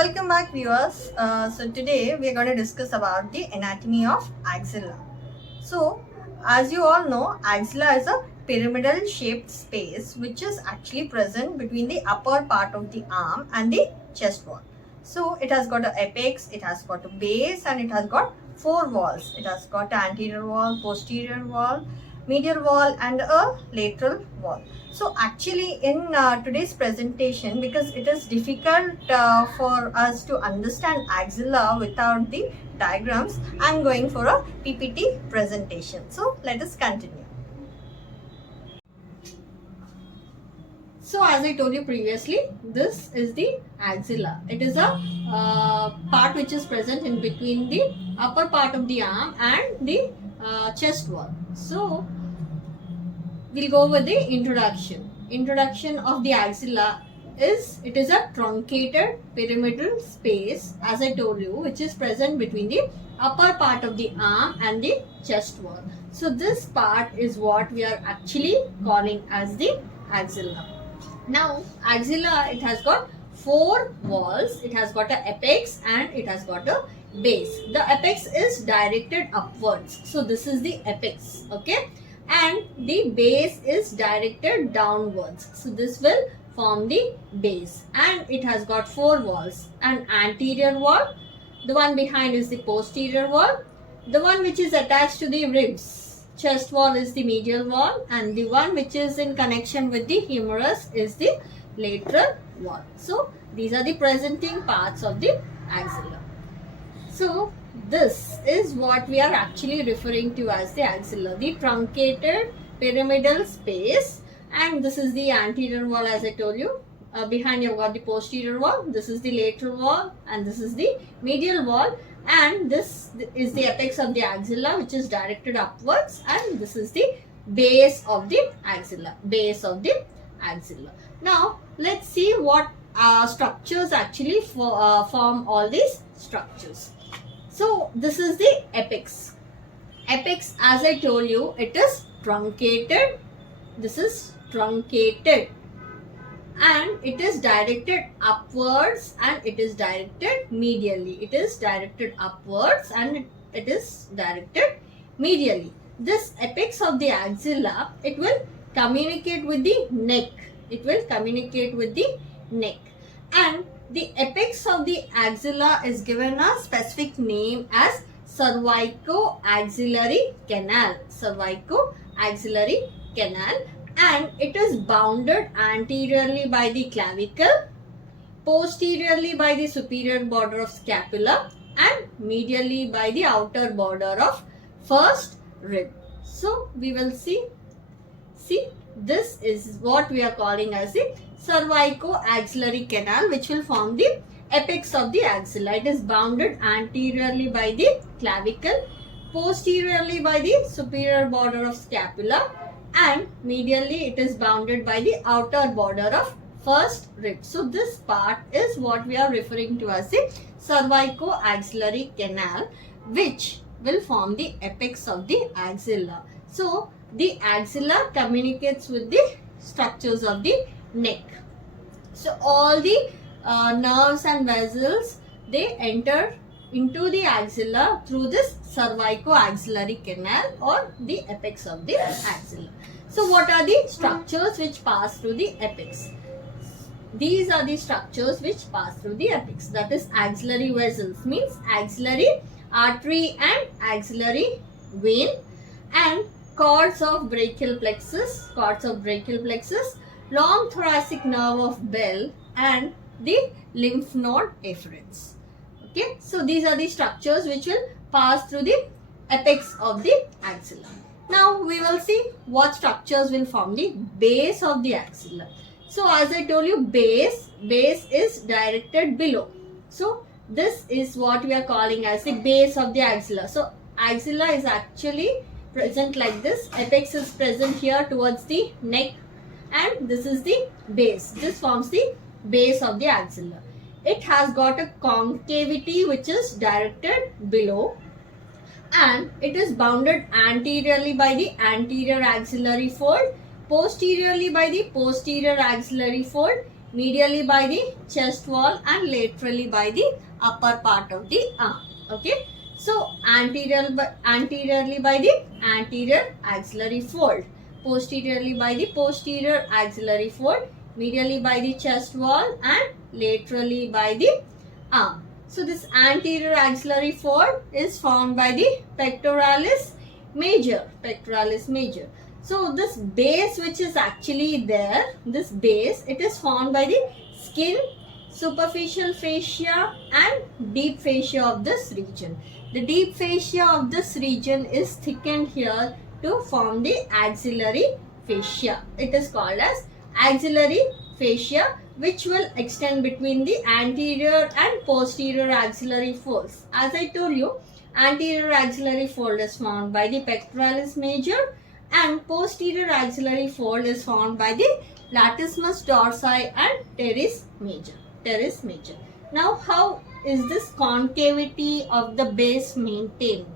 Welcome back, viewers. So today we are going to discuss about the anatomy of axilla. So as you all know, axilla is a pyramidal shaped space which is actually present between the upper part of the arm and the chest wall. So it has got an apex, it has got a base, and it has got four walls. It has got an anterior wall, posterior wall, medial wall, and a lateral wall. So actually in today's presentation, because it is difficult for us to understand axilla without the diagrams, I am going for a PPT presentation. So let us continue. So as I told you previously, this is the axilla. It is a part which is present in between the upper part of the arm and the chest wall. So we'll go with the introduction. Introduction of the axilla is, it is a truncated pyramidal space, as I told you, which is present between the upper part of the arm and the chest wall. So this part is what we are actually calling as the axilla. Now axilla, it has got four walls, it has got an apex and it has got a base. The apex is directed upwards, so this is the apex, okay, and the base is directed downwards, so this will form the base. And it has got four walls: an anterior wall, the one behind is the posterior wall, the one which is attached to the ribs, chest wall, is the medial wall, and the one which is in connection with the humerus is the lateral wall. So these are the presenting parts of the axilla. So this is what we are actually referring to as the axilla, the truncated pyramidal space. And this is the anterior wall, as I told you. Behind you've got the posterior wall, this is the lateral wall, and this is the medial wall. And this is the apex of the axilla, which is directed upwards, and this is the base of the axilla, base of the axilla. Now let's see what structures actually form all these structures. So this is the apex. Apex, as I told you, it is truncated. This is truncated, and it is directed upwards and it is directed medially. It is directed upwards and it is directed medially. This apex of the axilla, it will communicate with the neck. It will communicate with the neck. And the apex of the axilla is given a specific name as cervico-axillary canal. Cervico-axillary canal. And it is bounded anteriorly by the clavicle, posteriorly by the superior border of scapula, and medially by the outer border of first rib. So we will see this is what we are calling as the cervico-axillary canal, which will form the apex of the axilla. It is bounded anteriorly by the clavicle, posteriorly by the superior border of scapula, and medially it is bounded by the outer border of first rib. So this part is what we are referring to as the cervico-axillary canal, which will form the apex of the axilla. So the axilla communicates with the structures of the neck. So all the nerves and vessels, they enter into the axilla through this cervico-axillary canal or the apex of the axilla. So what are the structures which pass through the apex? These are the structures which pass through the apex. That is, axillary vessels means axillary artery and axillary vein, and cords of brachial plexus, long thoracic nerve of Bell, and the lymph node efferents. Okay, so these are the structures which will pass through the apex of the axilla. Now we will see what structures will form the base of the axilla. So as I told you, base is directed below. So this is what we are calling as the base of the axilla. So axilla is actually present like this. Apex is present here towards the neck, and this is the base. This forms the base of the axilla. It has got a concavity which is directed below, and it is bounded anteriorly by the anterior axillary fold, posteriorly by the posterior axillary fold, medially by the chest wall and laterally by the upper part of the arm. Okay. So anteriorly by the anterior axillary fold, posteriorly by the posterior axillary fold, medially by the chest wall and laterally by the arm. So this anterior axillary fold is found by the pectoralis major. So this base which is actually there, this base, it is formed by the skin, superficial fascia and deep fascia of this region. The deep fascia of this region is thickened here to form the axillary fascia. It is called as axillary fascia, which will extend between the anterior and posterior axillary folds. As I told you, anterior axillary fold is formed by the pectoralis major and posterior axillary fold is formed by the latissimus dorsi and teres major. Now, how is this concavity of the base maintained?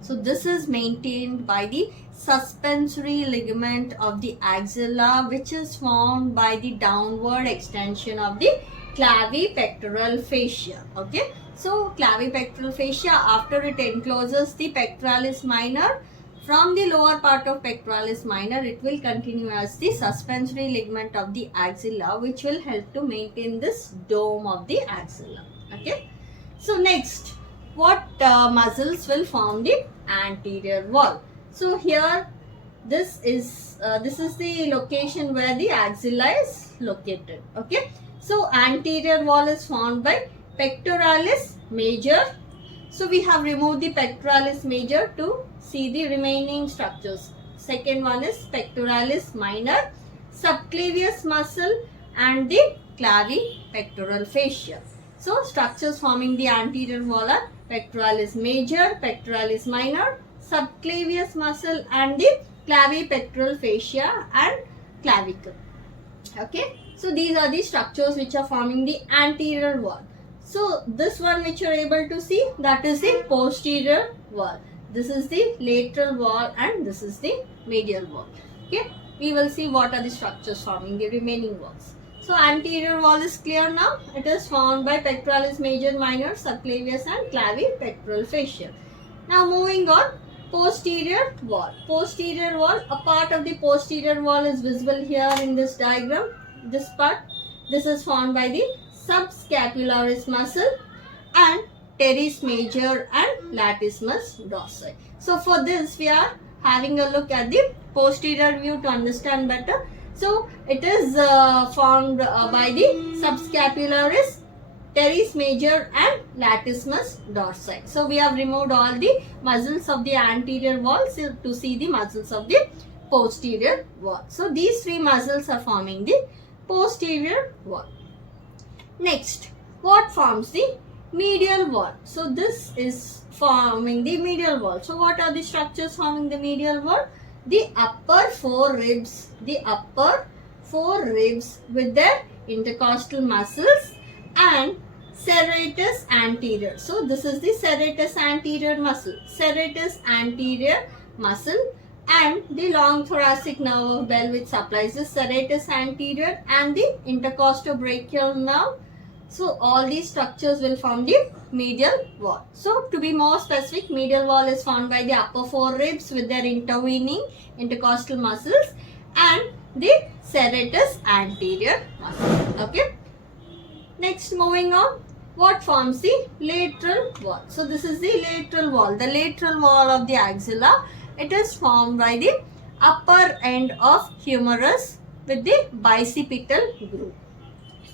So this is maintained by the suspensory ligament of the axilla, which is formed by the downward extension of the clavipectoral fascia. Okay. So clavipectoral fascia, after it encloses the pectoralis minor, from the lower part of pectoralis minor, it will continue as the suspensory ligament of the axilla, which will help to maintain this dome of the axilla. Okay. So next, what muscles will form the anterior wall? So here, this is the location where the axilla is located. Okay. So anterior wall is formed by pectoralis major. So we have removed the pectoralis major to see the remaining structures. Second one is pectoralis minor, subclavius muscle and the clavipectoral fascia. So structures forming the anterior wall are pectoralis major, pectoralis minor, subclavius muscle and the clavipectoral fascia and clavicle. Okay. So these are the structures which are forming the anterior wall. So this one which you are able to see, that is the posterior wall. This is the lateral wall and this is the medial wall. Okay. We will see what are the structures forming the remaining walls. So anterior wall is clear now. It is formed by pectoralis major, minor, subclavius and clavipectoral fascia. Now moving on, posterior wall. Posterior wall, a part of the posterior wall is visible here in this diagram. This part, this is formed by the subscapularis muscle and teres major and latissimus dorsi. So for this we are having a look at the posterior view to understand better. So it is formed by the subscapularis, teres major and latissimus dorsi. So we have removed all the muscles of the anterior wall to see the muscles of the posterior wall. So these three muscles are forming the posterior wall. Next, what forms the medial wall? So this is forming the medial wall. So what are the structures forming the medial wall? The upper four ribs with their intercostal muscles and serratus anterior. So this is the serratus anterior muscle and the long thoracic nerve of Bell, which supplies the serratus anterior and the intercostobrachial nerve. So all these structures will form the medial wall. So to be more specific, medial wall is formed by the upper four ribs with their intervening intercostal muscles and the serratus anterior muscle. Okay. Next, moving on, what forms the lateral wall? So this is the lateral wall. The lateral wall of the axilla, it is formed by the upper end of humerus with the bicipital groove.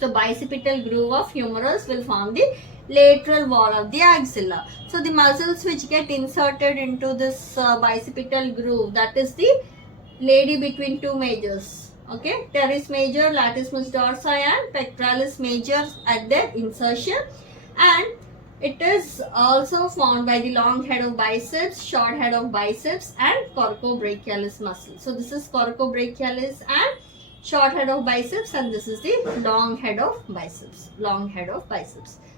So bicipital groove of humerus will form the lateral wall of the axilla. So the muscles which get inserted into this bicipital groove, that is the lady between two majors. Okay, teres major, latissimus dorsi and pectoralis major at their insertion, and it is also formed by the long head of biceps, short head of biceps and coracobrachialis muscle. So this is coracobrachialis and short head of biceps, and this is the long head of biceps.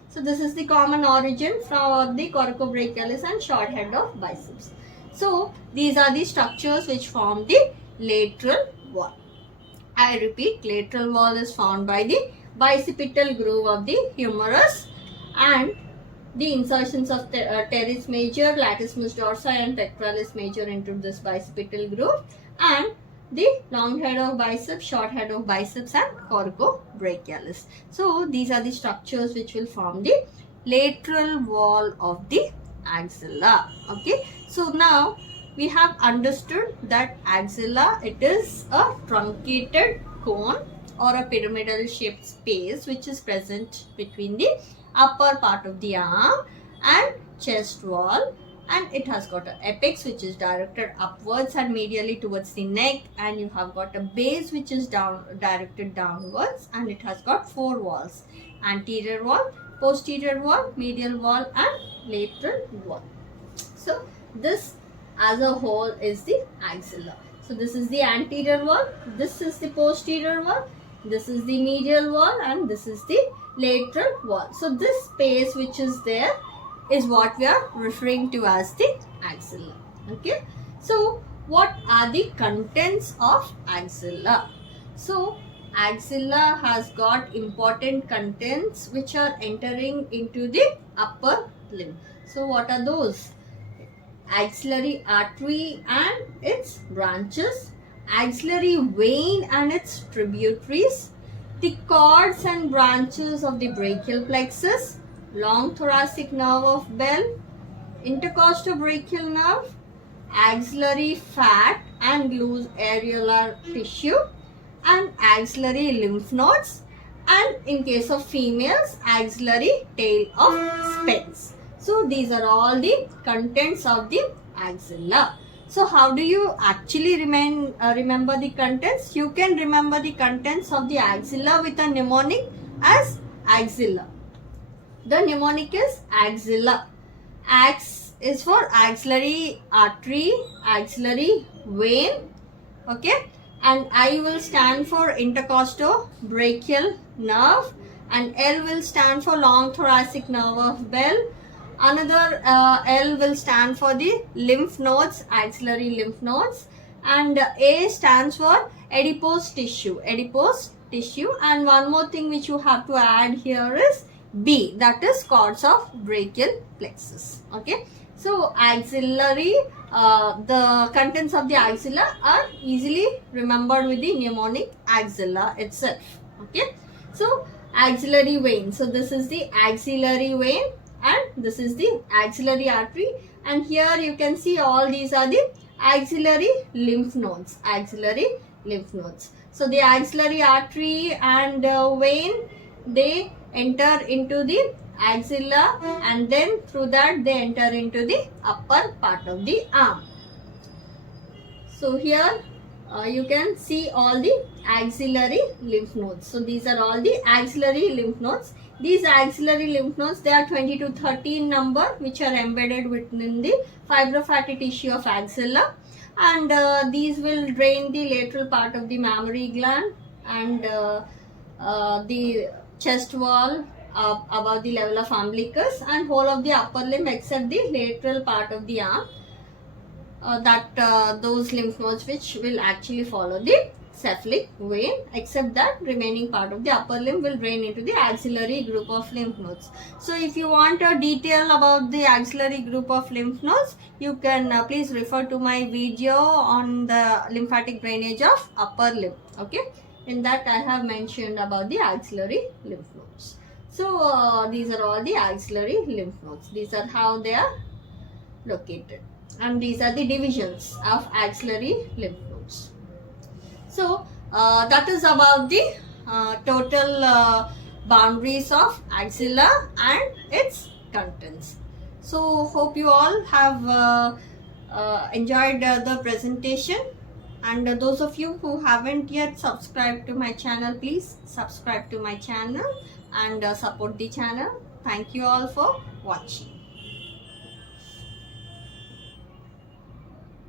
So this is the common origin from the coracobrachialis and short head of biceps. So these are the structures which form the lateral wall. I repeat, lateral wall is formed by the bicipital groove of the humerus and the insertions of teres major, latissimus dorsi and pectoralis major into this bicipital groove, and the long head of biceps, short head of biceps and coracobrachialis. So these are the structures which will form the lateral wall of the axilla. Okay, so now we have understood that axilla, it is a truncated cone or a pyramidal shaped space which is present between the upper part of the arm and chest wall, and it has got an apex which is directed upwards and medially towards the neck, and you have got a base which is directed downwards, and it has got 4 walls: anterior wall, posterior wall, medial wall and lateral wall. So this as a whole is the axilla. So this is the anterior wall, this is the posterior wall, this is the medial wall, and this is the lateral wall. So this space which is there is what we are referring to as the axilla. Okay, so what are the contents of axilla? So axilla has got important contents which are entering into the upper limb. So what are those? Axillary artery and its branches, axillary vein and its tributaries, the cords and branches of the brachial plexus, long thoracic nerve of Bell, intercostobrachial nerve, axillary fat and loose areolar tissue, and axillary lymph nodes, and in case of females, axillary tail of Spence. So these are all the contents of the axilla. So how do you actually remember the contents? You can remember the contents of the axilla with a mnemonic as axilla. The mnemonic is axilla. Ax is for axillary artery, axillary vein, okay, and I will stand for intercostobrachial nerve, and L will stand for long thoracic nerve of Bell. Another L will stand for the lymph nodes, axillary lymph nodes, and A stands for adipose tissue, and one more thing which you have to add here is B, that is cords of brachial plexus. Okay, so axillary, the contents of the axilla are easily remembered with the mnemonic axilla itself. Okay, so axillary vein, so this is the axillary vein and this is the axillary artery, and here you can see all these are the axillary lymph nodes, So the axillary artery and vein, they enter into the axilla, and then through that they enter into the upper part of the arm. So here you can see all the axillary lymph nodes. So these are all the axillary lymph nodes. These axillary lymph nodes, they are 20 to 30 in number, which are embedded within the fibrofatty tissue of axilla, and these will drain the lateral part of the mammary gland and the chest wall above the level of umbilicus, and whole of the upper limb except the lateral part of the arm, those lymph nodes which will actually follow the cephalic vein, except that remaining part of the upper limb will drain into the axillary group of lymph nodes. So if you want a detail about the axillary group of lymph nodes, you can please refer to my video on the lymphatic drainage of upper limb. Okay, in that I have mentioned about the axillary lymph nodes. So these are all the axillary lymph nodes. These are how they are located, and these are the divisions of axillary lymph nodes. So that is about the total boundaries of axilla and its contents. So hope you all have enjoyed the presentation, and those of you who haven't yet subscribed to my channel, please subscribe to my channel and support the channel. Thank you all for watching.